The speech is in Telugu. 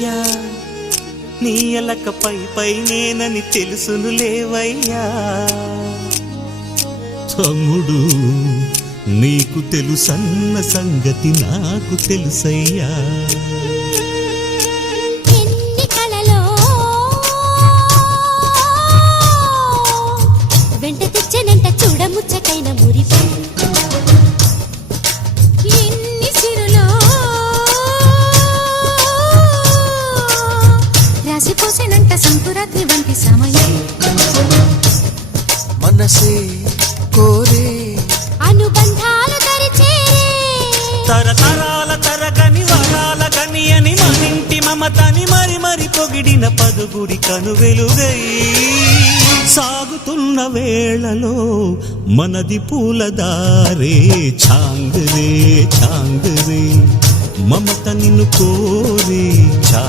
భాగ్య నీ ఎలక పై పై నేనని తెలుసును లేవయ్యా. తమ్ముడు నీకు తెలుసన్న సంగతి నాకు తెలుసయ్యా. వెంట తెచ్చనంట చూడముచ్చటైన రాసిపోసేనంట సంకురాత్రి వంటి సమయం. మనసే కోరే. అనుబంధాలు తరిచేరే తరతరాల తరగని వరాల గని అని మనింటి మమతని మరి మరి పొగిడిన పదుగుడి కను వెలుగై సాగుతున్న వేళలో మనది పూలదారే. ఛాంగరే ఛాంగరే మమత నిన్ను కోరే